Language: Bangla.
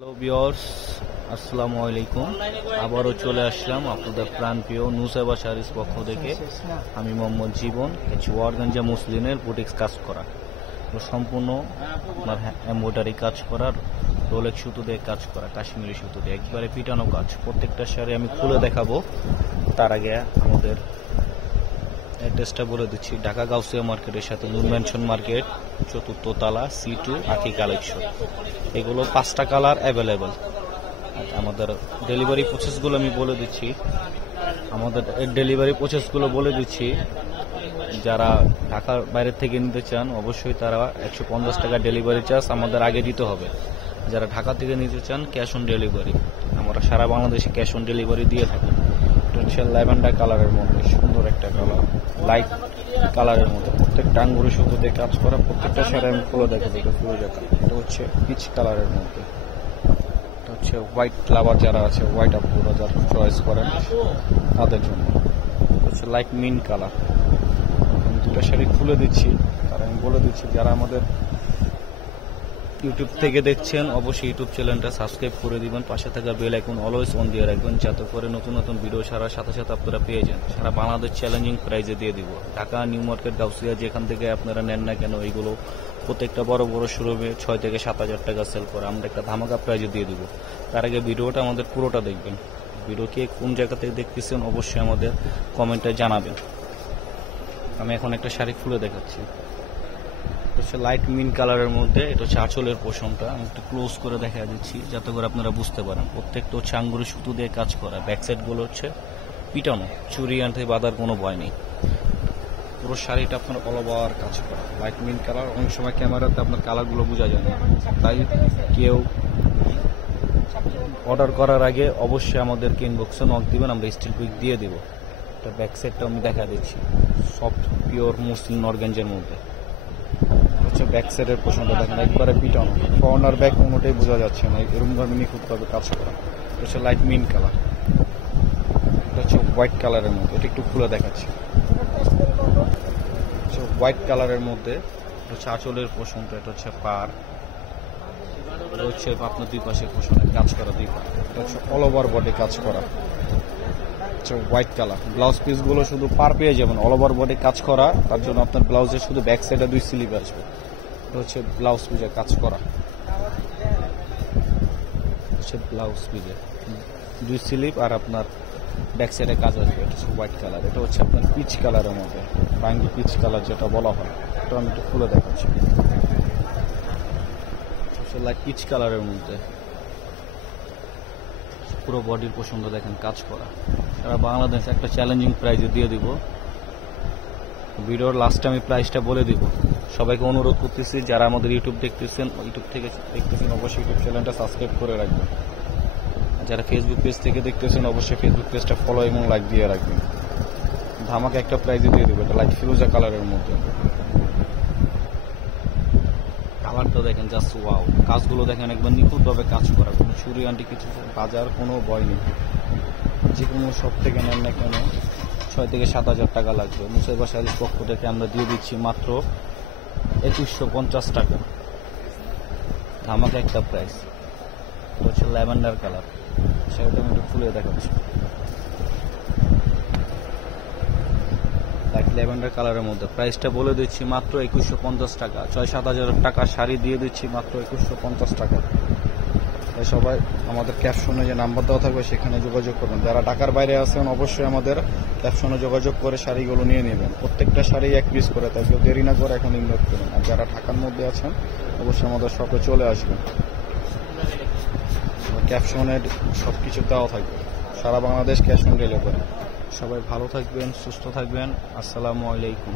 হ্যালো ভিউয়ার্স, আসসালামু আলাইকুম। আবারও চলে আসলাম আপনাদের প্রাণপ্রিয় নুসাইবা শাড়ির পক্ষ থেকে। আমি মোহাম্মদ জীবন, ওয়ারগাঞ্জা মুসলিনের বুটিক্স কাজ করা, সম্পূর্ণ আপনার এমব্রয়ডারি কাজ করার, রোলেক্স সুতো দিয়ে কাজ করা, কাশ্মীরি সুতো দিয়ে একবারে পিটানো কাজ। প্রত্যেকটা শাড়ি আমি খুলে দেখাবো। তার আগে আমাদের অ্যাড্রেসটা বলে দিচ্ছি। ঢাকা গাউসিয়া মার্কেটের সাথে নূর ম্যানশন মার্কেট, 4th তলা, C2, আখি কালেকশন। এগুলো 5টা কালার অ্যাভেলেবেল। আমাদের ডেলিভারি প্রসেসগুলো আমি বলে দিচ্ছি। যারা ঢাকার বাইরে থেকে নিতে চান অবশ্যই তারা 150 টাকা ডেলিভারি চার্জ আমাদের আগে দিতে হবে। যারা ঢাকা থেকে নিতে চান ক্যাশ অন ডেলিভারি, আমরা সারা বাংলাদেশে ক্যাশ অন ডেলিভারি দিয়ে থাকি। ল্যাভেন্ডার কালারের মধ্যে সুন্দর একটা কালার, লাইট কালারের মধ্যে, প্রত্যেকটা আঙ্গুরি সুতোতে কাজ করা। প্রত্যেকটা শাড়ি আমি খুলে দেখাবো। এটা হচ্ছে পিচ কালারের মধ্যে, এটা হচ্ছে হোয়াইট লাভার যারা আছে, হোয়াইট আপুরা যারা চয়েস করেন তাদের জন্য। হচ্ছে লাইট মিন কালার। আমি দুটো শাড়ি খুলে দিচ্ছি, আর আমি বলে দিচ্ছি যারা আমাদের ইউটিউব থেকে দেখছেন অবশ্যই ইউটিউব চ্যানেলটা সাবস্ক্রাইব করে দিবেন, পাশে থাকা বেল আইকন অলওয়েজ অন দিয়ে রাখবেন, যাতে করে নতুন নতুন ভিডিও ছাড়ার সাথে সাথে আপনারা পেয়ে যান। সারা বাংলাদেশ চ্যালেঞ্জিং প্রাইজে দিয়ে দিব। ঢাকা, নিউ মার্কেট, গাউসিয়া যেখান থেকে আপনারা নেন না কেন, এইগুলো প্রত্যেকটা বড় বড় শোরুমে 6 থেকে 7,000 টাকা সেল করে, আমরা একটা ধামাকা প্রাইজে দিয়ে দিব। তার আগে ভিডিওটা আমাদের পুরোটা দেখবেন। ভিডিওকে কোন জায়গা থেকে দেখতেছেন অবশ্যই আমাদের কমেন্টে জানাবেন। আমি এখন একটা শাড়ি খুলে দেখাচ্ছি। হচ্ছে লাইট মিন কালারের মধ্যে, এটা হচ্ছে আঁচলের পোষণটা। আমি একটু ক্লোজ করে দেখা দিচ্ছি যাতে করে আপনারা বুঝতে পারেন। প্রত্যেকটা হচ্ছে আঙ্গুরি সুতো দিয়ে কাজ করা, ব্যাক সাইড গুলো হচ্ছে পিটানো, চুরি আনতে বাঁধার কোনো ভয় নেই। পুরো শাড়িটা আপনার অল ওভার কাজ করা, লাইট মিন কালার। অনেক সময় ক্যামেরাতে আপনার কালারগুলো বোঝা যায় না, তাই কেউ অর্ডার করার আগে অবশ্যই আমাদেরকে ইনবক্সে নক দিবেন, আমরা স্টিল পিক দিয়ে দিব। এটা ব্যাক সাইডটা আমি দেখা দিচ্ছি, সফট পিওর মুসলিম অর্গানজার মধ্যে। হচ্ছে ব্যাক সাইডের পোর্শনটা দেখেন একবারে পিটানো, ফ্রন্ট আর ব্যাক কোনোটাই বোঝা যাচ্ছে না, এরকম ভাবে নিখুঁতভাবে কাজ করা। এটা হচ্ছে লাইট মিন কালার। এটা হচ্ছে হোয়াইট কালারের মধ্যে, এটা একটু খুলে দেখাচ্ছি। হোয়াইট কালারের মধ্যে হচ্ছে আঁচলের পোর্শনটা, এটা হচ্ছে পার, এটা হচ্ছে আপনার দুই পাশে পোর্শনে কাজ করা, দুই পা। এটা হচ্ছে অল ওভার বডি কাজ করা, হোয়াইট কালার। ব্লাউজ পিস গুলো শুধু পার পেয়ে যাবেন, অল ওভার বডি কাজ করা। তার জন্য আপনার ব্লাউজের শুধু ব্যাক সাইডে 2 স্লিভ আসবে। এটা হচ্ছে ব্লাউজ পিসে কাজ করা, হচ্ছে ব্লাউজ পিসে 2 স্লিভ আর আপনার ব্যাক সাইডে কাজ আসবে। এটা হচ্ছে হোয়াইট কালার। এটা হচ্ছে আপনার পিচ কালারের মধ্যে, বাঙ্গি পিচ কালার যেটা বলা হয়। এটা আমি একটু খুলে দেখাচ্ছি। লাইট পিচ কালারের মধ্যে পুরো বডির পছন্দ দেখেন কাজ করা। সারা বাংলাদেশে একটা চ্যালেঞ্জিং প্রাইজে দিয়ে দিব। ভিডিওর লাস্টে আমি প্রাইসটা বলে দিব। সবাইকে অনুরোধ করতেছি যারা আমাদের ইউটিউব থেকে দেখতেছেন অবশ্যই ইউটিউব চ্যানেলটা সাবস্ক্রাইব করে রাখবেন। যারা ফেসবুক পেজ থেকে দেখতেছেন অবশ্যই ফেসবুক পেজটা ফলো এবং লাইক দিয়ে রাখবেন। ধামাকা একটা প্রাইজে দিয়ে দেবো। এটা লাইট ফিরোজা কালারের মধ্যে, কালারটা দেখেন জাস্ট ওয়াও। কাজগুলো দেখেন একবার নিখুঁতভাবে কাজ করা, কোনো চুরি আন্টি কিছু বাজার কোনো ভয় নেই। যে কোনো সব থেকে নেন না কেন 6 থেকে 7,000 টাকা লাগবে। নুসাইবা শাড়ির পক্ষ থেকে আমরা দিয়ে দিচ্ছি মাত্র 2150 টাকা, ধামাকা একটা প্রাইস। হচ্ছে ল্যাভেন্ডার কালার, সেটা আমি একটু খুলে দেখাচ্ছি। লাইট ল্যাভেন্ডার কালারের মধ্যে প্রাইসটা বলে দিচ্ছি মাত্র 2150 টাকা। 6-7 হাজার টাকা শাড়ি দিয়ে দিচ্ছি মাত্র 2150 টাকা। তাই সবাই আমাদের ক্যাপশনে যে নাম্বার দেওয়া থাকবে সেখানে যোগাযোগ করবেন। যারা ঢাকার বাইরে আছেন অবশ্যই আমাদের ক্যাপশনে যোগাযোগ করে শাড়িগুলো নিয়ে নেবেন। প্রত্যেকটা শাড়ি 1 পিস করে, তাই কেউ দেরি না করে এখন ইনভেট করুন। আর যারা ঢাকার মধ্যে আছেন অবশ্যই আমাদের শপে চলে আসবেন। ক্যাপশনের সব কিছু দেওয়া থাকবে, সারা বাংলাদেশ ক্যাশ অন ডেলিভারি। সবাই ভালো থাকবেন, সুস্থ থাকবেন। আসসালামু আলাইকুম।